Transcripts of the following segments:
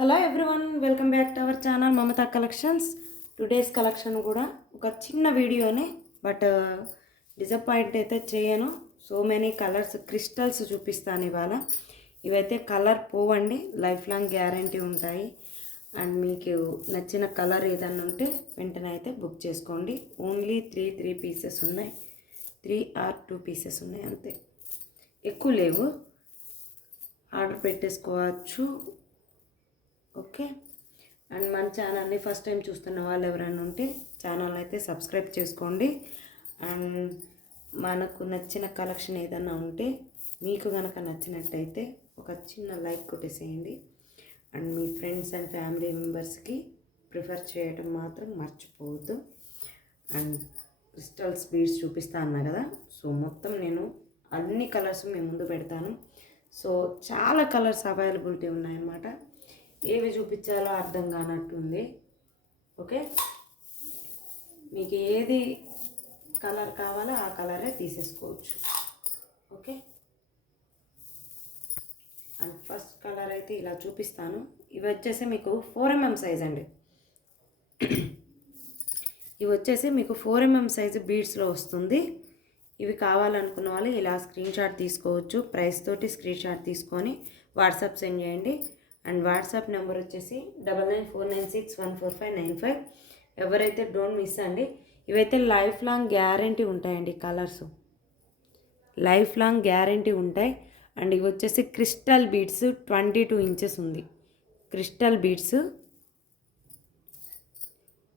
Hello everyone, welcome back to our channel Mamata collections. Today's collection కూడా ఒక చిన్న వీడియోనే, బట్ డిసప్పాయింట్ అయితే చేయను. సో మెనీ కలర్స్ క్రిస్టల్స్ చూపిస్తాను ఇవాళ. ఇవైతే కలర్ పోవండి, లైఫ్ లాంగ్ గ్యారంటీ ఉంటాయి. అండ్ మీకు నచ్చిన కలర్ ఏదన్నా ఉంటే వెంటనే అయితే బుక్ చేసుకోండి. ఓన్లీ త్రీ పీసెస్ ఉన్నాయి, 3 or 2 పీసెస్ ఉన్నాయి అంతే, ఎక్కువ లేవు. ఆర్డర్ పెట్టేసుకోవచ్చు. ఓకే. అండ్ మన ఛానల్ని ఫస్ట్ టైం చూస్తున్న వాళ్ళు ఎవరైనా ఉంటే ఛానల్ అయితే సబ్స్క్రైబ్ చేసుకోండి. అండ్ మనకు నచ్చిన కలెక్షన్ ఏదైనా ఉంటే మీకు కనుక నచ్చినట్టయితే ఒక చిన్న లైక్ కొట్టేసేయండి. అండ్ మీ ఫ్రెండ్స్ అండ్ ఫ్యామిలీ మెంబర్స్కి ప్రిఫర్ చేయడం మాత్రం మర్చిపోవద్దు. అండ్ క్రిస్టల్స్ బీడ్స్ చూపిస్తా అన్నా కదా, సో మొత్తం నేను అన్ని కలర్స్ మీ ముందు పెడతాను. సో చాలా కలర్స్ అవైలబిలిటీ ఉన్నాయన్నమాట. ఏవి చూపించాలో అర్థం కానట్టుంది. ఓకే, మీకు ఏది కలర్ కావాలో ఆ కలరే తీసేసుకోవచ్చు. ఓకే. అండ్ ఫస్ట్ కలర్ అయితే ఇలా చూపిస్తాను. ఇవి వచ్చేసి మీకు 4mm సైజ్ అండి. ఇవి వచ్చేసి మీకు 4mm సైజు బీడ్స్లో వస్తుంది. ఇవి కావాలనుకున్న వాళ్ళు ఇలా స్క్రీన్ షాట్ తీసుకోవచ్చు. ప్రైస్ తోటి స్క్రీన్ షాట్ తీసుకొని వాట్సాప్ సెండ్ చేయండి. అండ్ వాట్సాప్ నెంబర్ వచ్చేసి 9949614595. ఎవరైతే డోంట్ మిస్ అండి. ఇవైతే లైఫ్ లాంగ్ గ్యారంటీ ఉంటాయండి. కలర్స్ లైఫ్ లాంగ్ గ్యారంటీ ఉంటాయి. అండ్ ఇవి వచ్చేసి క్రిస్టల్ బీడ్స్ 22 ఇంచెస్ ఉంది. క్రిస్టల్ బీడ్స్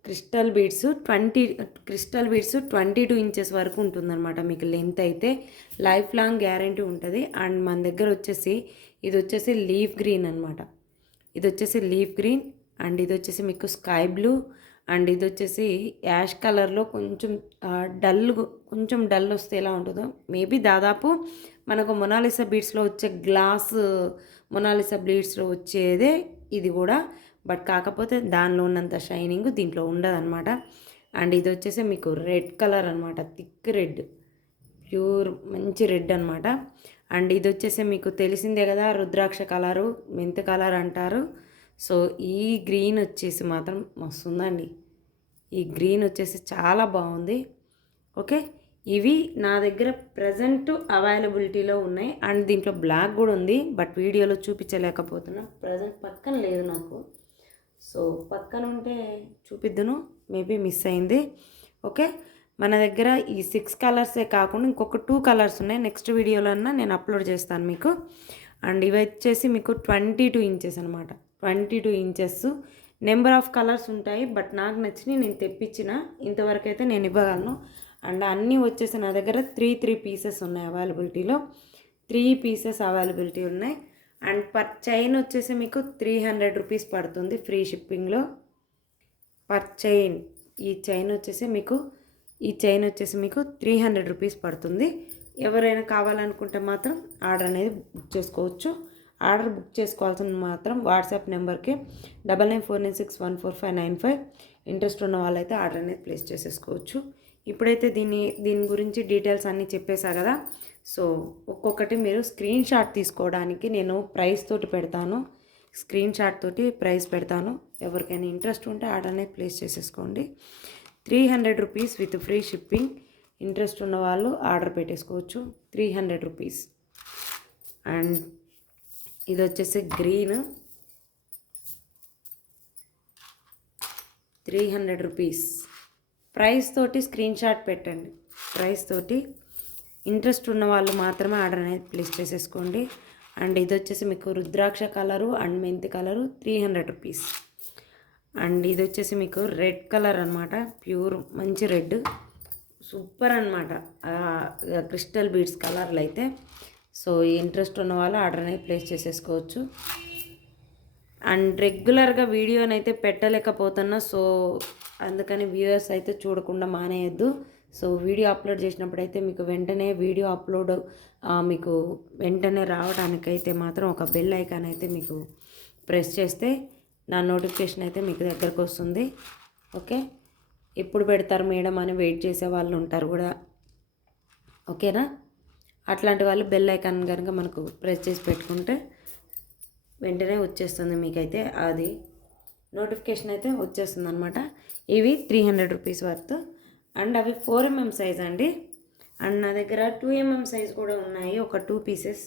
22 ఇంచెస్ వరకు ఉంటుందన్నమాట. మీకు లెంత్ అయితే లైఫ్ లాంగ్ గ్యారంటీ ఉంటుంది. అండ్ మన దగ్గర వచ్చేసి ఇది వచ్చేసి లీఫ్ గ్రీన్ అనమాట. ఇది వచ్చేసి లీఫ్ గ్రీన్. అండ్ ఇది వచ్చేసి మీకు స్కై బ్లూ. అండ్ ఇది వచ్చేసి యాష్ కలర్లో కొంచెం డల్ వస్తే ఎలా ఉంటుందో మేబీ దాదాపు మనకు మొనాలిసా బీడ్స్లో వచ్చే గ్లాస్ మొనాలిసా బీడ్స్లో వచ్చేదే ఇది కూడా. బట్ కాకపోతే దానిలో ఉన్నంత షైనింగ్ దీంట్లో ఉండదన్నమాట. అండ్ ఇది వచ్చేసి మీకు రెడ్ కలర్ అనమాట, థిక్ రెడ్, ప్యూర్ మంచి రెడ్ అనమాట. అండ్ ఇది వచ్చేసి మీకు తెలిసిందే కదా, రుద్రాక్ష కలరు, మెంత్ కలర్ అంటారు. సో ఈ గ్రీన్ వచ్చేసి మాత్రం మస్తు ఉందండి. ఈ గ్రీన్ వచ్చేసి చాలా బాగుంది. ఓకే, ఇవి నా దగ్గర ప్రజెంట్ అవైలబిలిటీలో ఉన్నాయి. అండ్ దీంట్లో బ్లాక్ కూడా ఉంది, బట్ వీడియోలో చూపించలేకపోతున్నా. ప్రజెంట్ పక్కన లేదు నాకు. సో పక్కన ఉంటే చూపిద్దును, మేబీ మిస్ అయింది. ఓకే, మన దగ్గర ఈ 6 కలర్సే కాకుండా ఇంకొక 2 కలర్స్ ఉన్నాయి. నెక్స్ట్ వీడియోలో నేను అప్లోడ్ చేస్తాను మీకు. అండ్ ఇవి వచ్చేసి మీకు 22 ఇంచెస్ అనమాట. 22 ఇంచెస్ నెంబర్ ఆఫ్ కలర్స్ ఉంటాయి. బట్ నాకు నచ్చినవి నేను తెప్పించిన ఇంతవరకు అయితే నేను ఇవ్వగలను. అండ్ అన్నీ వచ్చేసి నా దగ్గర 3 పీసెస్ ఉన్నాయి అవైలబిలిటీలో. 3 పీసెస్ అవైలబిలిటీ ఉన్నాయి. అండ్ పర్ చైన్ వచ్చేసి మీకు 300 రూపీస్ పడుతుంది ఫ్రీ షిప్పింగ్లో పర్ చైన్. ఈ చైన్ వచ్చేసి మీకు 300 రూపీస్ పడుతుంది. ఎవరైనా కావాలనుకుంటే మాత్రం ఆర్డర్ అనేది బుక్ చేసుకోవచ్చు. ఆర్డర్ బుక్ చేసుకోవాల్సిన మాత్రం వాట్సాప్ నెంబర్కి 9949614595. ఇంట్రెస్ట్ ఉన్న వాళ్ళైతే ఆర్డర్ అనేది ప్లేస్ చేసేసుకోవచ్చు. ఇప్పుడైతే దీని గురించి డీటెయిల్స్ అన్నీ చెప్పేశా కదా. సో ఒక్కొక్కటి మీరు స్క్రీన్ షాట్ తీసుకోవడానికి నేను ప్రైస్ తోటి పెడతాను, స్క్రీన్ షాట్ తోటి ప్రైస్ పెడతాను. ఎవరికైనా ఇంట్రెస్ట్ ఉంటే ఆర్డర్ అనేది ప్లేస్ చేసేసుకోండి. 300 rupees with free shipping. Interest ఉన్న వాళ్ళు ఆర్డర్ పెట్టేసుకోవచ్చు. 300 రూపీస్. అండ్ ఇది వచ్చేసి గ్రీన్, 300 రూపీస్. ప్రైస్ తోటి స్క్రీన్ షాట్ పెట్టండి. ప్రైస్ తోటి ఇంట్రెస్ట్ ఉన్న వాళ్ళు మాత్రమే ఆర్డర్ అనేది ప్లేస్ చేసేసుకోండి. అండ్ ఇది వచ్చేసి మీకు రుద్రాక్ష కలరు అండ్ మెంతి కలరు 300 రూపీస్. అండ్ ఇది వచ్చేసి మీకు రెడ్ కలర్ అనమాట, ప్యూర్ మంచి రెడ్, సూపర్ అనమాట క్రిస్టల్ బీడ్స్ కలర్లు అయితే. సో ఇంట్రెస్ట్ ఉన్న వాళ్ళు ఆర్డర్ అనేది ప్లేస్ చేసేసుకోవచ్చు. అండ్ రెగ్యులర్గా వీడియోని అయితే పెట్టలేకపోతున్నా, సో అందుకని వ్యూవర్స్ అయితే చూడకుండా మానేయద్దు. సో వీడియో అప్లోడ్ చేసినప్పుడు అయితే మీకు వెంటనే వీడియో అప్లోడ్ మీకు వెంటనే రావడానికైతే మాత్రం ఒక బెల్ ఐకాన్ అయితే మీకు ప్రెస్ చేస్తే నా నోటిఫికేషన్ అయితే మీకు దగ్గరకు వస్తుంది. ఓకే, ఎప్పుడు పెడతారు మేడం అని వెయిట్ చేసే వాళ్ళు ఉంటారు కూడా. ఓకేనా, అట్లాంటి వాళ్ళు బెల్ ఐకాన్ కనుక మనకు ప్రెస్ చేసి పెట్టుకుంటే వెంటనే వచ్చేస్తుంది మీకైతే అది నోటిఫికేషన్ అయితే వచ్చేస్తుంది అనమాట. ఇవి 300 రూపీస్ వర్త్. అండ్ అవి 4mm సైజ్ అండి. అండ్ నా దగ్గర 2mm సైజ్ కూడా ఉన్నాయి. ఒక 2 పీసెస్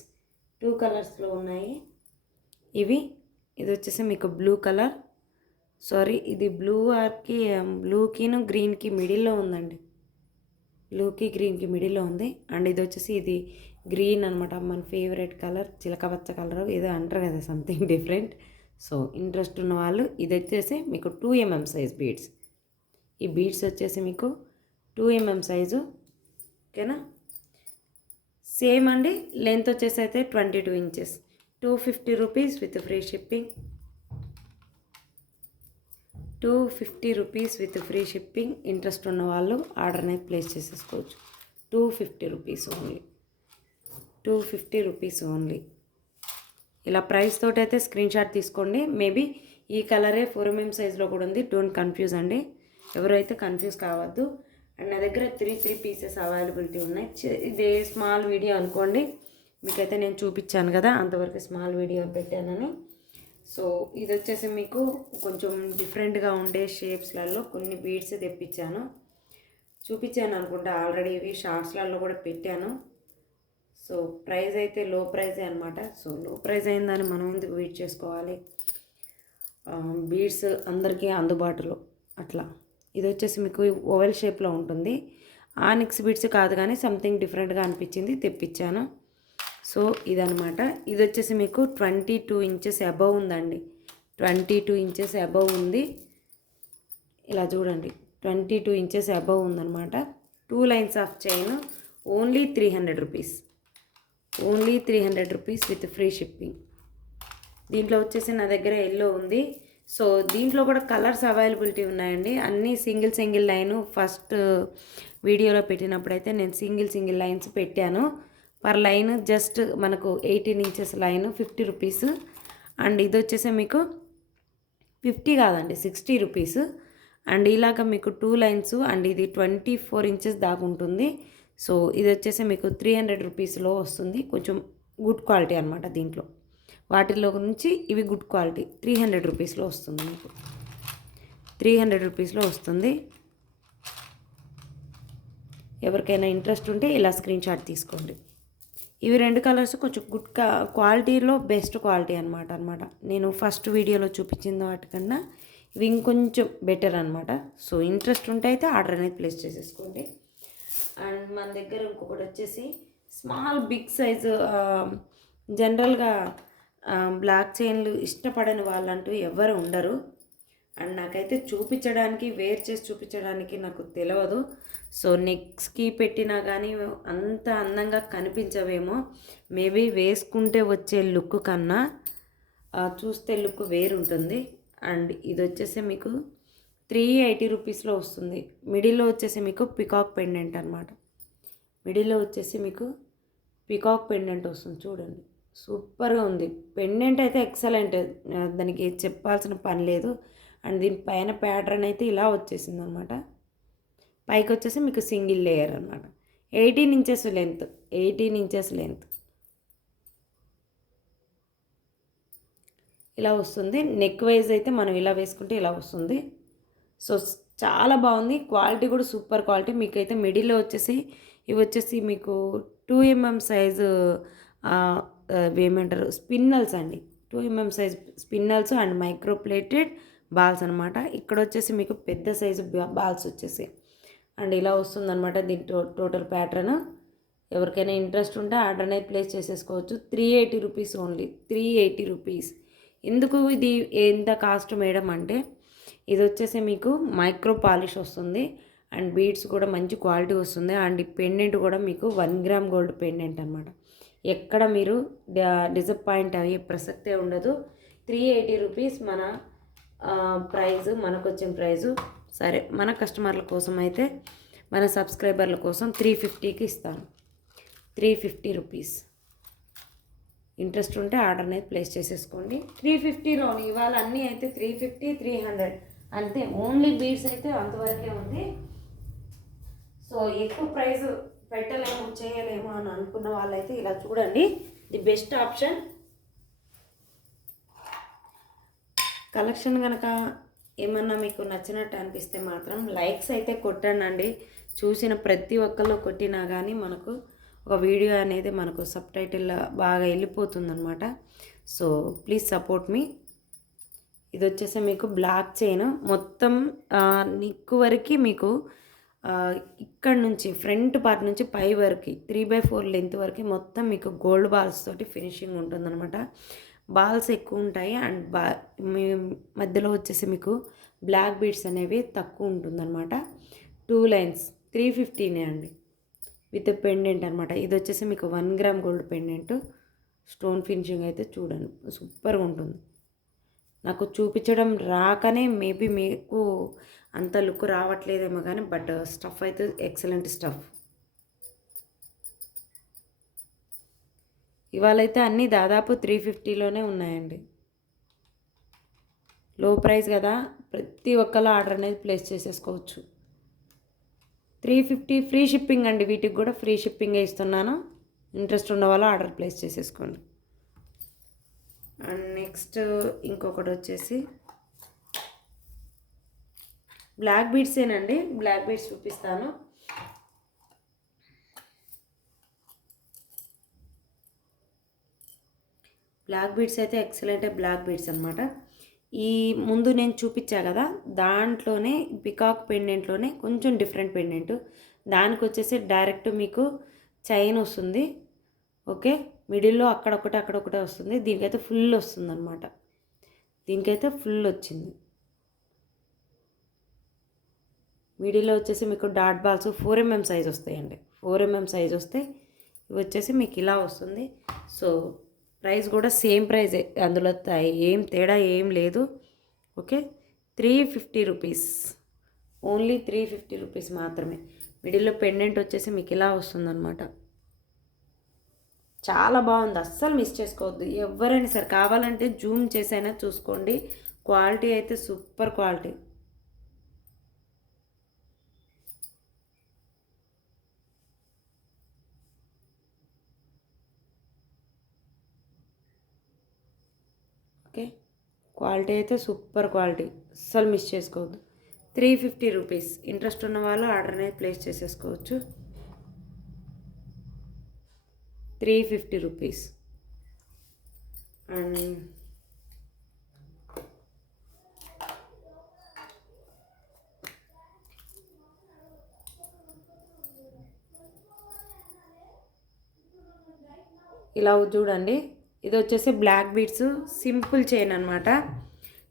2 కలర్స్లో ఉన్నాయి ఇవి. ఇది వచ్చేసి మీకు బ్లూ కలర్, సారీ ఇది బ్లూకిను గ్రీన్కి మిడిల్లో ఉందండి. బ్లూకి గ్రీన్కి మిడిల్లో ఉంది. అండ్ ఇది వచ్చేసి ఇది గ్రీన్ అనమాట, మన ఫేవరెట్ కలర్, చిలకపచ్చ కలర్ ఏదో అంటారు కదా, సంథింగ్ డిఫరెంట్. సో ఇంట్రెస్ట్ ఉన్న వాళ్ళు ఇది వచ్చేసి మీకు 2mm సైజ్ బీడ్స్. ఈ బీడ్స్ వచ్చేసి మీకు 2mm సైజు, ఓకేనా. సేమ్ అండి. లెంత్ వచ్చేసి అయితే 22 inches, 250 rupees with free shipping. 250 rupees with free shipping. Interest ఉన్న వాళ్ళు ఆర్డర్ అనేది ప్లేస్ చేసేసుకోవచ్చు. 250 రూపీస్ ఓన్లీ, 250 రూపీస్ ఓన్లీ. ఇలా ప్రైస్ తోటి అయితే స్క్రీన్ షాట్ తీసుకోండి. మేబీ ఈ కలరే 4mm సైజ్లో కూడా ఉంది. డోంట్ కన్ఫ్యూజ్ అండి, ఎవరైతే కన్ఫ్యూజ్ కావద్దు. అండ్ నా దగ్గర 3 పీసెస్ అవైలబిలిటీ ఉన్నాయి. ఇదే స్మాల్ వీడియో అనుకోండి, మీకైతే నేను చూపించాను కదా, అంతవరకు స్మాల్ వీడియో పెట్టానని. సో ఇది వచ్చేసి మీకు కొంచెం డిఫరెంట్గా ఉండే షేప్స్లలో కొన్ని బీడ్స్ తెప్పించాను, చూపించాను అనుకుంటా ఆల్రెడీ. ఇవి షార్ట్స్లలో కూడా పెట్టాను. సో ప్రైస్ అయితే లో ప్రైజే అనమాట. సో లో ప్రైజ్ అయిందని మనం ఎందుకు వెయిట్ చేసుకోవాలి, బీడ్స్ అందరికీ అందుబాటులో అట్లా. ఇది వచ్చేసి మీకు ఓవెల్ షేప్లో ఉంటుంది. ఆనిక్స్ బీడ్స్ కాదు కానీ సంథింగ్ డిఫరెంట్గా అనిపించింది, తెప్పించాను. సో ఇదనమాట. ఇది వచ్చేసి మీకు 22 ఇంచెస్ అబవ్ ఉందండి, 22 ఇంచెస్ అబవ్ ఉంది. ఇలా చూడండి, 22 ఇంచెస్ అబవ్ ఉందన్నమాట. 2 lines of chain, only 300 rupees, only 300 rupees with free shipping. దీంట్లో వచ్చేసి నా దగ్గర ఎల్లో ఉంది. సో దీంట్లో కూడా కలర్స్ అవైలబిలిటీ ఉన్నాయండి. అన్నీ సింగిల్ లైన్ ఫస్ట్ వీడియోలో పెట్టినప్పుడైతే నేను సింగిల్ లైన్స్ పెట్టాను. పర్ లైన్ జస్ట్ మనకు 18 ఇంచెస్ లైన్ 50 రూపీస్. అండ్ ఇది వచ్చేసి మీకు 50 కాదండి 60 రూపీస్. అండ్ ఇలాగ మీకు 2 లైన్స్, అండ్ ఇది 24 ఇంచెస్ దాకా ఉంటుంది. సో ఇది వచ్చేసి మీకు 300 రూపీస్లో వస్తుంది. కొంచెం గుడ్ క్వాలిటీ అనమాట. దీంట్లో వాటిల్లో నుంచి ఇవి గుడ్ క్వాలిటీ. 300 రూపీస్లో వస్తుంది మీకు, 300 రూపీస్లో వస్తుంది. ఎవరికైనా ఇంట్రెస్ట్ ఉంటే ఇలా స్క్రీన్ షాట్ తీసుకోండి. ఇవి 2 కలర్స్ కొంచెం గుడ్ క్వాలిటీలో బెస్ట్ క్వాలిటీ అనమాట. నేను ఫస్ట్ వీడియోలో చూపించిన వాటికన్నా ఇవి ఇంకొంచెం బెటర్ అనమాట. సో ఇంట్రెస్ట్ ఉంటే అయితే ఆర్డర్ అనేది ప్లేస్ చేసేసుకోండి. అండ్ మన దగ్గర ఇంకొకటి వచ్చేసి స్మాల్ బిగ్ సైజు, జనరల్గా బ్లాక్ చైన్లు ఇష్టపడని వాళ్ళంటూ ఎవరు ఉండరు. అండ్ నాకైతే చూపించడానికి, వేర్ చేసి చూపించడానికి నాకు తెలియదు. సో నెక్స్ట్కి పెట్టినా కానీ అంత అందంగా కనిపించవేమో. మేబీ వేసుకుంటే వచ్చే లుక్ కన్నా చూస్తే లుక్ వేరుంటుంది. అండ్ ఇది వచ్చేసి మీకు 380 రూపీస్లో వస్తుంది. మిడిల్లో వచ్చేసి మీకు పికాక్ పెండెంట్ అనమాట. మిడిల్లో వచ్చేసి మీకు పికాక్ పెండెంట్ వస్తుంది, చూడండి సూపర్గా ఉంది. పెండెంట్ అయితే ఎక్సలెంట్, దానికి చెప్పాల్సిన పని లేదు. అండ్ దీని పైన ప్యాటర్న్ అయితే ఇలా వచ్చేసింది అనమాట. పైకి వచ్చేసి మీకు సింగిల్ లేయర్ అనమాట. 18 ఇంచెస్ లెంత్, 18 ఇంచెస్ లెంత్ ఇలా వస్తుంది. నెక్ వైజ్ అయితే మనం ఇలా వేసుకుంటే ఇలా వస్తుంది. సో చాలా బాగుంది, క్వాలిటీ కూడా సూపర్ క్వాలిటీ. మీకైతే మిడిల్లో వచ్చేసి ఇవి వచ్చేసి మీకు 2mm సైజు ఏమంటారు స్పిన్నల్స్ అండి, 2mm size spinels and micro plated balls అనమాట. ఇక్కడ వచ్చేసి మీకు పెద్ద సైజు బాల్స్ వచ్చేసి అండ్ ఇలా వస్తుందన్నమాట. దీని టోటల్ ప్యాటర్న్. ఎవరికైనా ఇంట్రెస్ట్ ఉంటే ఆర్డర్ అనేది ప్లేస్ చేసేసుకోవచ్చు. 380 రూపీస్ ఓన్లీ, 380 రూపీస్. ఎందుకు ఇది ఎంత కాస్ట్ మేడం అంటే, ఇది వచ్చేసి మీకు మైక్రో పాలిష్ వస్తుంది అండ్ బీడ్స్ కూడా మంచి క్వాలిటీ వస్తుంది. అండ్ ఈ పెండెంట్ కూడా మీకు 1 గ్రామ్ గోల్డ్ పెండెంట్ అనమాట. ఎక్కడ మీరు డిసప్పాయింట్ అయ్యే ప్రసక్తే ఉండదు. 380 రూపీస్ మన ప్రైజు, మనకు వచ్చిన ప్రైజు. సరే, మన కస్టమర్ల కోసం అయితే, మన సబ్స్క్రైబర్ల కోసం 350కి ఇస్తాను. 350 రూపీస్. ఇంట్రెస్ట్ ఉంటే ఆర్డర్ అనేది ప్లేస్ చేసేసుకోండి. 350లోని ఇవాళ అన్నీ అయితే 350, 300 అంతే. ఓన్లీ బీడ్స్ అయితే అంతవరకే ఉంది. సో ఎక్కువ ప్రైస్ పెట్టలేము, చేయలేము అని అనుకున్న వాళ్ళైతే ఇలా చూడండి, ది బెస్ట్ ఆప్షన్. కలెక్షన్ కనుక ఏమన్నా మీకు నచ్చినట్టు అనిపిస్తే మాత్రం లైక్స్ అయితే కొట్టండి. చూసిన ప్రతి ఒక్కళ్ళు కొట్టినా కానీ మనకు ఒక వీడియో అనేది మనకు సబ్ టైటిల్ బాగా వెళ్ళిపోతుందన్నమాట. సో ప్లీజ్ సపోర్ట్ మీ. ఇది వచ్చేసి మీకు బ్లాక్ చైన్ మొత్తం నిక్కు వరకు మీకు ఇక్కడ నుంచి ఫ్రంట్ పార్ట్ నుంచి పై వరకు 3/4 లెంత్ వరకు మొత్తం మీకు గోల్డ్ బాల్స్ తోటి ఫినిషింగ్ ఉంటుందన్నమాట. బాల్స్ ఎక్కువ ఉంటాయి అండ్ మీ మధ్యలో వచ్చేసి మీకు బ్లాక్ బీడ్స్ అనేవి తక్కువ ఉంటుందన్నమాట. 2 లైన్స్ 350 అండి విత్ పెండెంట్ అనమాట. ఇది వచ్చేసి మీకు 1 gram gold pendant. Stone finishing అయితే చూడండి సూపర్గా ఉంటుంది. నాకు చూపించడం రాకనే మేబీ మీకు అంత లుక్ రావట్లేదేమో కానీ బట్ స్టఫ్ అయితే ఎక్సలెంట్ స్టఫ్. ఇవాళైతే అన్నీ దాదాపు 350లోనే ఉన్నాయండి. లో ప్రైస్ కదా, ప్రతి ఒక్కళ్ళు ఆర్డర్ అనేది ప్లేస్ చేసేసుకోవచ్చు. 350 ఫ్రీ షిప్పింగ్ అండి. వీటికి కూడా ఫ్రీ షిప్పింగే ఇస్తున్నాను. ఇంట్రెస్ట్ ఉన్న వాళ్ళు ఆర్డర్ ప్లేస్ చేసేసుకోండి. అండ్ నెక్స్ట్ ఇంకొకటి వచ్చేసి బ్లాక్ బీడ్సేనండి. బ్లాక్ బీడ్స్ చూపిస్తాను. బ్లాక్ బీడ్స్ అయితే ఎక్సలెంట్ బ్లాక్ బీడ్స్ అనమాట. ఈ ముందు నేను చూపించా కదా దాంట్లోనే పికాక్ పెండెంట్లోనే కొంచెం డిఫరెంట్ పెండెంట్. దానికి వచ్చేసి డైరెక్ట్ మీకు చైన్ వస్తుంది. ఓకే, మిడిల్లో అక్కడొకటే వస్తుంది. దీనికైతే ఫుల్ వస్తుంది అనమాట. దీనికైతే ఫుల్ వచ్చింది. మిడిల్లో వచ్చేసి మీకు డాట్ బాల్స్ 4mm సైజ్ వస్తాయండి. 4mm సైజ్ వస్తే ఇవి వచ్చేసి మీకు ఇలా వస్తుంది. సో ప్రైస్ కూడా సేమ్ ప్రైజే, అందులో ఏం తేడా ఏం లేదు. ఓకే, 350 రూపీస్, ఓన్లీ 350 రూపీస్ మాత్రమే. మిడిల్లో పెండెంట్ వచ్చేసి మీకు ఇలా వస్తుందన్నమాట. చాలా బాగుంది, అస్సలు మిస్ చేసుకోవద్దు. ఎవరైనా సరే కావాలంటే జూమ్ చేసైనా చూసుకోండి. క్వాలిటీ అయితే సూపర్ క్వాలిటీ. ఓకే, క్వాలిటీ అయితే సూపర్ క్వాలిటీ, అస్సలు మిస్ చేసుకోవద్దు. 350 రూపీస్. ఇంట్రెస్ట్ ఉన్న వాళ్ళు ఆర్డర్ అనేది ప్లేస్ చేసేసుకోవచ్చు. 350 రూపీస్. అండ్ ఇలా చూడండి. ఇది వచ్చేసి బ్లాక్ బీడ్స్ సింపుల్ చైన్ అనమాట.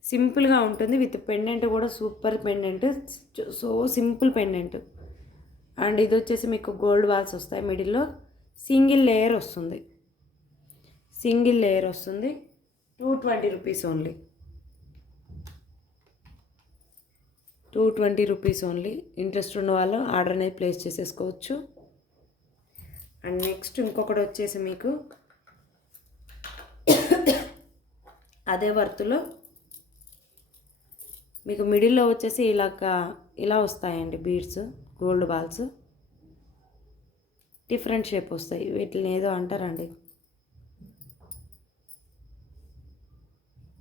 సింపుల్గా ఉంటుంది విత్ పెండెంట్ కూడా super pendant. So simple pendant. And ఇది వచ్చేసి మీకు గోల్డ్ బాల్స్ వస్తాయి. మిడిల్లో సింగిల్ లేయర్ వస్తుంది. 220 rupees only. 220 rupees only. Interest ఉన్న వాళ్ళు ఆర్డర్ అనేది ప్లేస్ చేసేసుకోవచ్చు. అండ్ నెక్స్ట్ ఇంకొకటి వచ్చేసి మీకు అదే వర్త్లో మీకు మిడిల్లో వచ్చేసి ఇలా వస్తాయండి beads, gold balls. Different shape వస్తాయి. వీటిని ఏదో అంటారండి.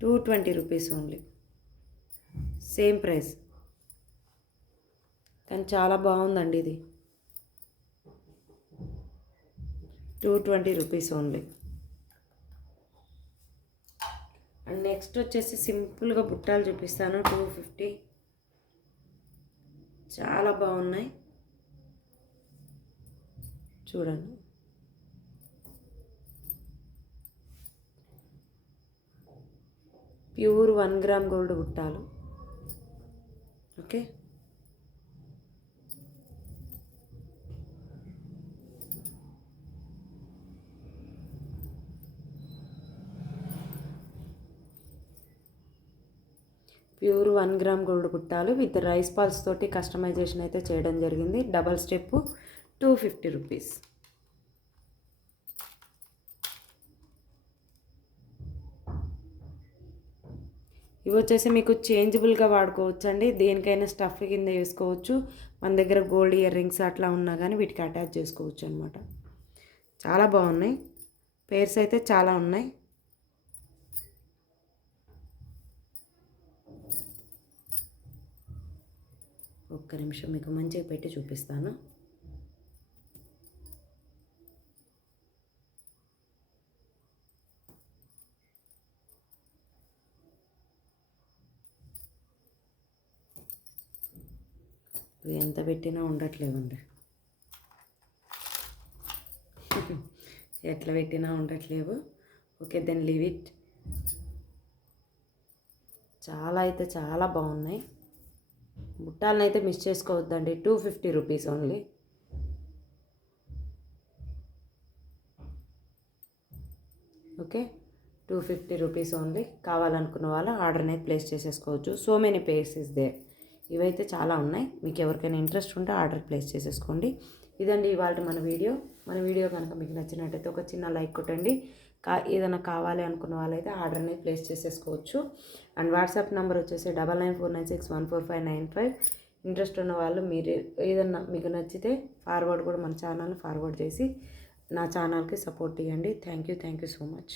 220 రూపీస్ ఓన్లీ, సేమ్ ప్రైస్. కానీ చాలా బాగుందండి ఇది. 220 రూపీస్ ఓన్లీ. అండ్ నెక్స్ట్ వచ్చేసి సింపుల్గా బుట్టాలు చూపిస్తాను. 250. చాలా బాగున్నాయి చూడండి. ప్యూర్ 1 గ్రామ్ గోల్డ్ బుట్టాలు. ఓకే, ప్యూర్ 1 గ్రామ్ గోల్డ్ బుట్టాలు విత్ రైస్ పాల్స్ తోటి కస్టమైజేషన్ అయితే చేయడం జరిగింది. Double step 250 rupees. ఇవి వచ్చేసి మీకు చేంజబుల్గా వాడుకోవచ్చు అండి. దేనికైనా స్టఫ్ కింద వేసుకోవచ్చు. మన దగ్గర గోల్డ్ ఇయర్ రింగ్స్ అట్లా ఉన్నా కానీ వీటికి అటాచ్ చేసుకోవచ్చు అనమాట. చాలా బాగున్నాయి. పేర్స్ అయితే చాలా ఉన్నాయి. ఒక్క నిమిషం మీకు మంచిగా పెట్టి చూపిస్తాను. ఇవి ఎంత పెట్టినా ఉండట్లేవండి, ఎట్లా పెట్టినా ఉండట్లేవు. Okay, then leave it. చాలా అయితే చాలా బాగున్నాయి. బుట్టాలను అయితే మిస్ చేసుకోవద్దండి. 250 rupees only. Okay, 250 rupees only. కావాలనుకున్న వాళ్ళు ఆర్డర్ అనేది ప్లేస్ చేసేసుకోవచ్చు. So many pairs is there. ఇవైతే చాలా ఉన్నాయి. మీకు ఎవరికైనా ఇంట్రెస్ట్ ఉంటే ఆర్డర్ ప్లేస్ చేసేసుకోండి. ఇదండి ఇవాళ మన వీడియో కనుక మీకు నచ్చినట్టయితే ఒక చిన్న లైక్ కొట్టండి. ఏదైనా కావాలి అనుకున్న వాళ్ళైతే ఆర్డర్ అనేది ప్లేస్ చేసేసుకోవచ్చు. అండ్ వాట్సాప్ నెంబర్ వచ్చేసి 9949614595. ఇంట్రెస్ట్ ఉన్న వాళ్ళు మీరు ఏదన్నా మీకు నచ్చితే ఫార్వర్డ్ కూడా మన ఛానల్ని ఫార్వర్డ్ చేసి నా ఛానల్కి సపోర్ట్ ఇవ్వండి. Thank you so much.